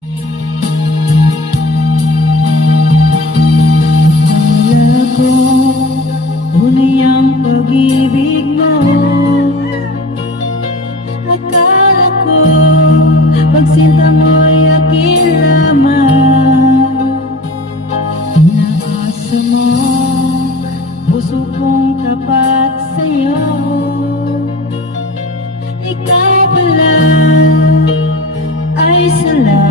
Akala ko tunay ang pag-ibig mo. Akala ko pagsinta mo'y akin lamang. Inaasa mo puso kong tapat sa'yo. Ikaw pala ay salawahan.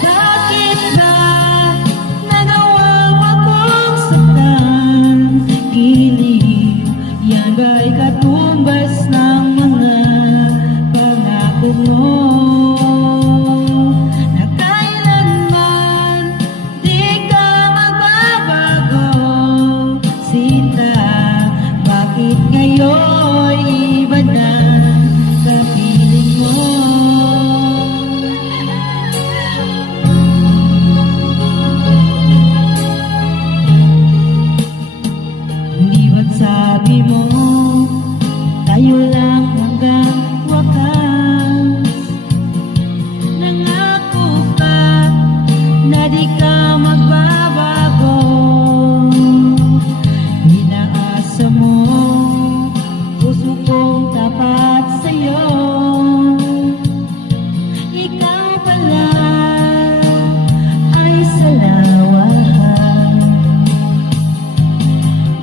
Bakit ba nagawa mo akong saktan? Giliw, yan ba'y katumbas ng mga pangako mo? Na kailanman di ka magbabago, Sinta. Bakit ngayon iba na sa piling mo? Di ba't sabi mo tayo lang hanggang wakas? Nangako ka na di ka magbabago. Inaasa mo puso kong tapat sa'yo. Ikaw pala ay salawahan.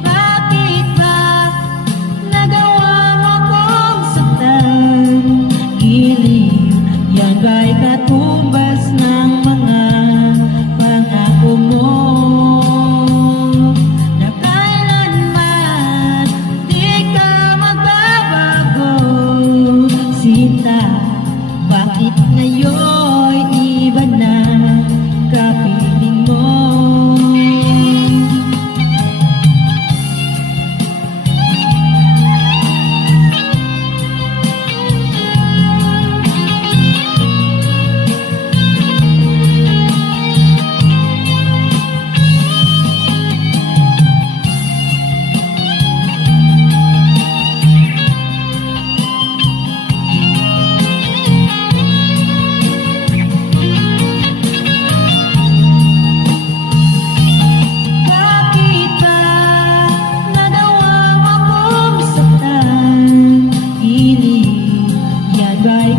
Bakit ba nagawa mo akong saktan? Giliw, yan ba'y katumbas ng mga pangako mo? Na kailanman di ka magbabago, Sinta. Bakit ngayon iba na kapiling mo? Bakit ba nagawa mo akong saktan? Giliw, yan ba'y